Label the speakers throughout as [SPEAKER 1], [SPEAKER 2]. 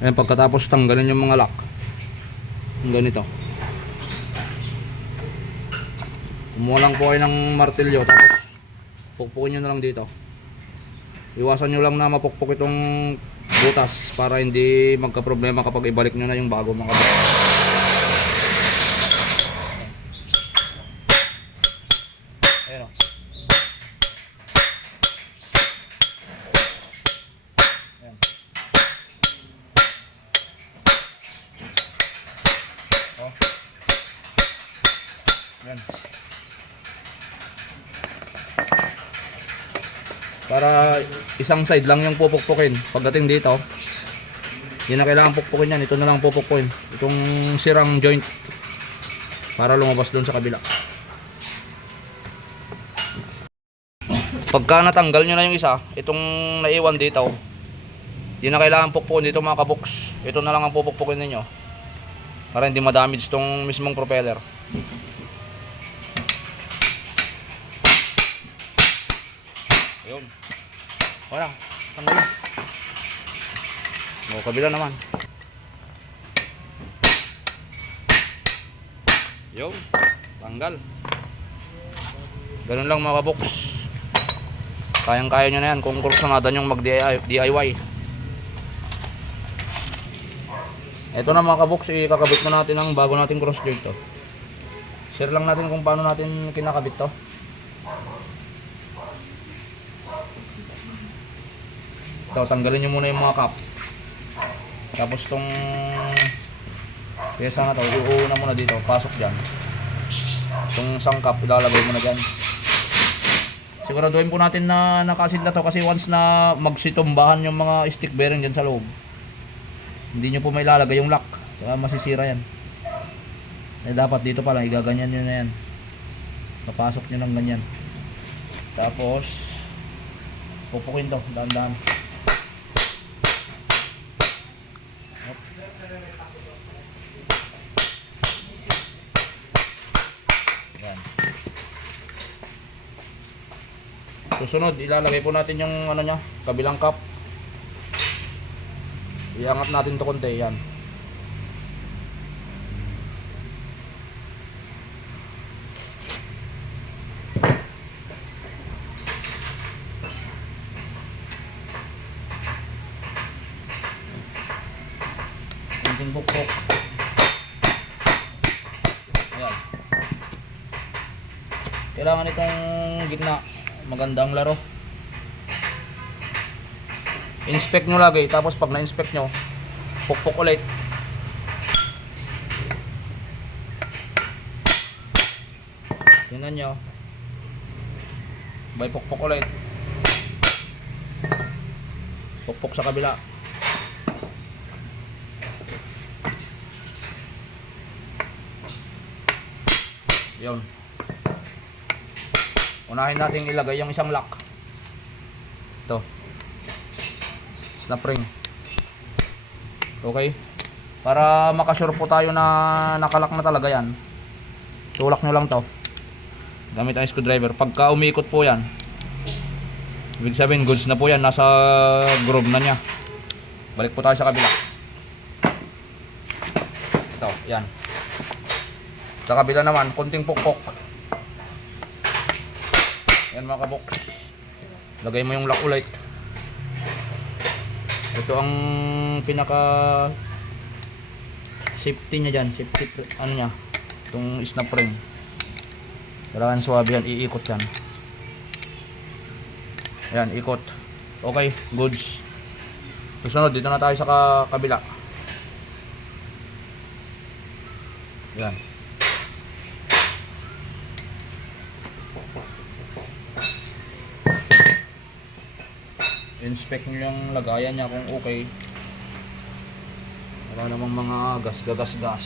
[SPEAKER 1] Ayan, pagkatapos tanggalin yung mga lock. Ganito. Kumuha lang po kayo ng martilyo tapos pukpukin nyo na lang dito. Iwasan nyo lang na mapukpok itong butas para hindi magka-problema kapag ibalik nyo na yung bago mga kapatid. Ayan. Para isang side lang yung pupukpukin. Pagdating dito, hindi na kailangan pukpukin yan. Ito na lang pupukpukin. Itong sirang joint para lumabas doon sa kabila. Pagka natanggal nyo na yung isa, itong naiwan dito, hindi na kailangan pukpukin dito mga kabuks. Ito na lang ang pupukpukin ninyo. Para hindi madamage itong mismong propeller. Ayun. Wala. Tanggal. O, kabila naman. Yun. Tanggal. Ganun lang mga kaboks. Kayang-kaya nyo na yan kung kursunada yung mag-DIY. Ito na mga kaboks, ikakabit na natin ang bago nating cross to. Share lang natin kung paano natin kinakabit to. Ito, tanggalin nyo muna yung mga cap. Tapos tong pyesa na to, iuuna muna dito, pasok dyan. Itong isang cap, ilalagay mo na dyan. Siguraduhin po natin na nakasid na to kasi once na magsitumbahan yung mga stick bearing dyan sa loob, hindi nyo po may lalagay yung lock. Kaya masisira yan. Eh, dapat dito pa lang, igaganyan nyo na yan. Papasok nyo ng ganyan. Tapos, pupukin to, dahan-dahan. Yan. Susunod, ilalagay po natin yung ano niya, kabilang cup. Iangat natin to konti, yan. Kunting bukbok. Ayan. Kailangan itong gitna magandang laro. Inspect nyo lagi tapos pag na-inspect nyo, pukpok ulit. Tingnan nyo. Bay pukpok ulit. Pukpok sa kabila. Yun. Unahin natin ilagay yung isang lock. Ito. Snap ring. Okay. Para makasure po tayo na nakalak na talaga yan. Tulak nyo lang to. Gamit ang screwdriver. Pagka umikot po yan, ibig sabihin goods na po yan. Nasa groove na niya. Balik po tayo sa kabila. Ito, yan. Sa kabila naman, konting pukpok. Yan mga kabok. Lagay mo yung lock ulit. Ito ang pinaka safety niya dyan. Safety, ano niya. Itong snap ring. Kailangan swabe yan. Iikot yan. Ayan, ikot. Okay, goods. Susunod, dito na tayo sa ka- kabila. Yan. Inspect nyo yung lagayan niya kung okay. Wala namang mga gas gagas gas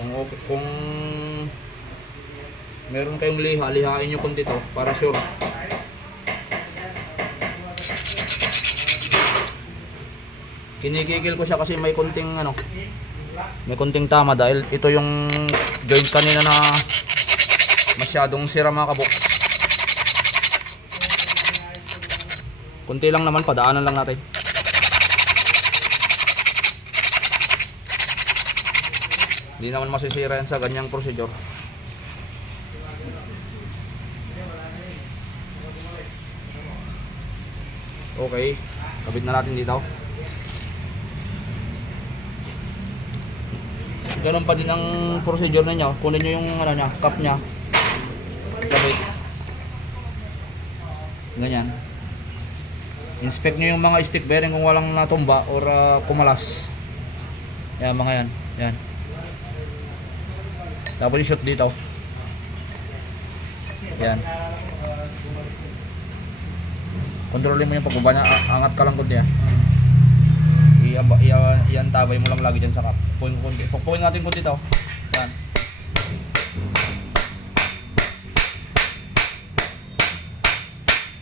[SPEAKER 1] kung okay, kung meron kayong liha lihain nyo kung dito para sure. Kinikikil ko siya kasi may konting ano may konting tama dahil ito yung joint kanina na masyadong sira mga kabok Kunti lang naman, padaanan lang natin. Hindi naman masisira yan sa ganyang procedure. Okay, kabit na natin dito. Ganun pa din ang procedure ninyo. Kunin nyo yung ano niya, cup niya. Kabit. Ganyan. Inspect nyo yung mga stick bearing kung walang natumba or ah, kumalas. Yan mga yan. Yan. Tapos i-shoot dito. Yan. Kontrolin mo yung pagbaba niya. Angat ka lang kunti ah. Iaba, iya, iantabay mo lang lagi dyan sa cup. Pukin mo kunti. Pukpukin natin kunti to. Yan.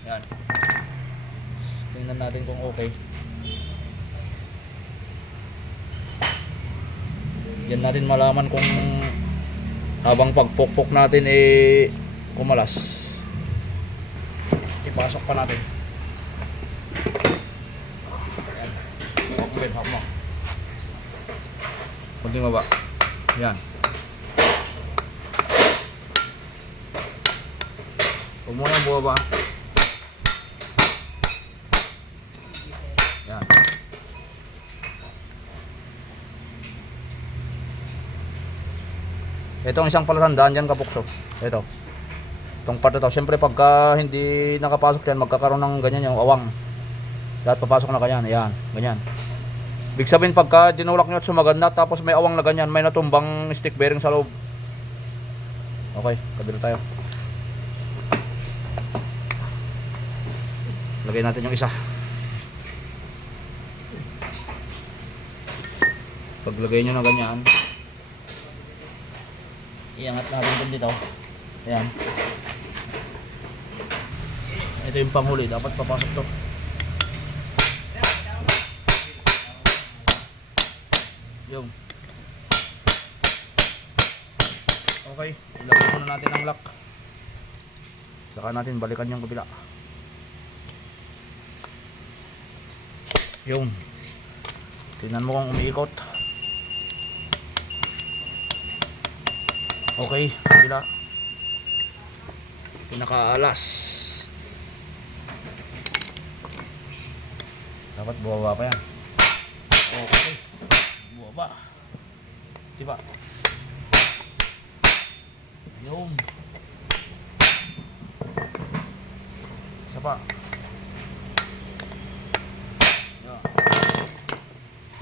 [SPEAKER 1] Yan. Tingnan natin kung okay. Yan natin malaman kung habang pagpukpok natin eh kumalas. Ipasok pa natin. Ben. Hawak mo. Kunti baba. Yan. Huwag mo nang bumaba. Yan. Ito ang isang palatandaan dyan kapukso. Ito. Itong part na to. Siyempre pagka hindi nakapasok yan, magkakaroon ng ganyan yung awang. Lahat papasok na ganyan. Ayan. Ganyan. Big sabihin pagka dinulak nyo at sumagad na tapos may awang na ganyan, may natumbang stick bearing sa loob. Okay, kabila tayo. Lagay natin yung isa. Paglagay nyo na ganyan, iangat natin din dito. Ayan. Ito yung panghuli, dapat papasok to. Yung. Okay, ilagay muna natin ang lock. Saka natin balikan yung kabila. Yung. Tingnan mo kung umiikot. Okay, kabila. Pinakaalas. Dapat bumaba pa yan. Okay. Bumaba. Diba? Yung. Isa pa.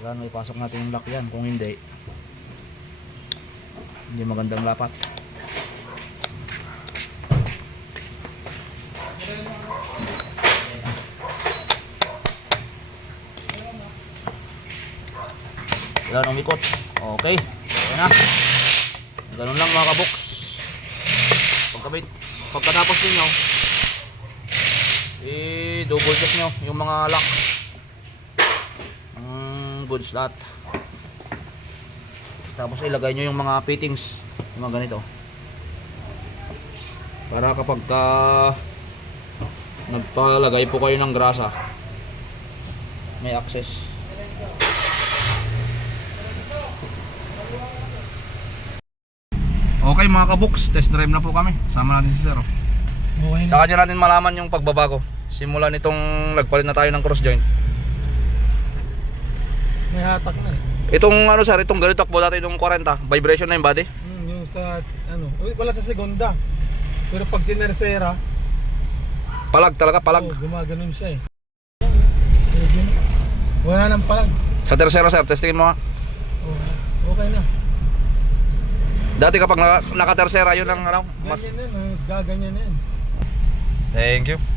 [SPEAKER 1] Yan, may pasok natin yung lock yan. Kung hindi, hindi magandang lapat. Yan, umikot. Okay. Ayan na. Ganun lang mga kaboks. Pagkabit, pagkatapos ninyo, i-double check nyo yung mga lock. Ang good slot. Tapos ilagay nyo yung mga fittings. Yung mga ganito. Para kapag ka nagpalagay po kayo ng grasa, may access. Okay mga kabuks, test drive na po kami. Sama natin si Sir.
[SPEAKER 2] Okay
[SPEAKER 1] Sa kanya natin malaman yung pagbabago. Simula nitong nagpalit na tayo ng cross joint.
[SPEAKER 2] May hatak na eh.
[SPEAKER 1] Itong ano sir, itong ganito takbo dati itong 40, vibration na yung body.
[SPEAKER 2] Hmm, yung sa, ano, uy, wala sa segunda. Pero pag tinersera,
[SPEAKER 1] Palag talaga, palag.
[SPEAKER 2] oh, gumaganon siya eh. Medyo na. Wala nang palag.
[SPEAKER 1] Sa tercero sir, testingin mo nga.
[SPEAKER 2] Oh, okay na.
[SPEAKER 1] Dati kapag naka, naka-tercera yun ang ano, mas...
[SPEAKER 2] Ganyan yan, oh, gaganyan yan.
[SPEAKER 1] Thank you.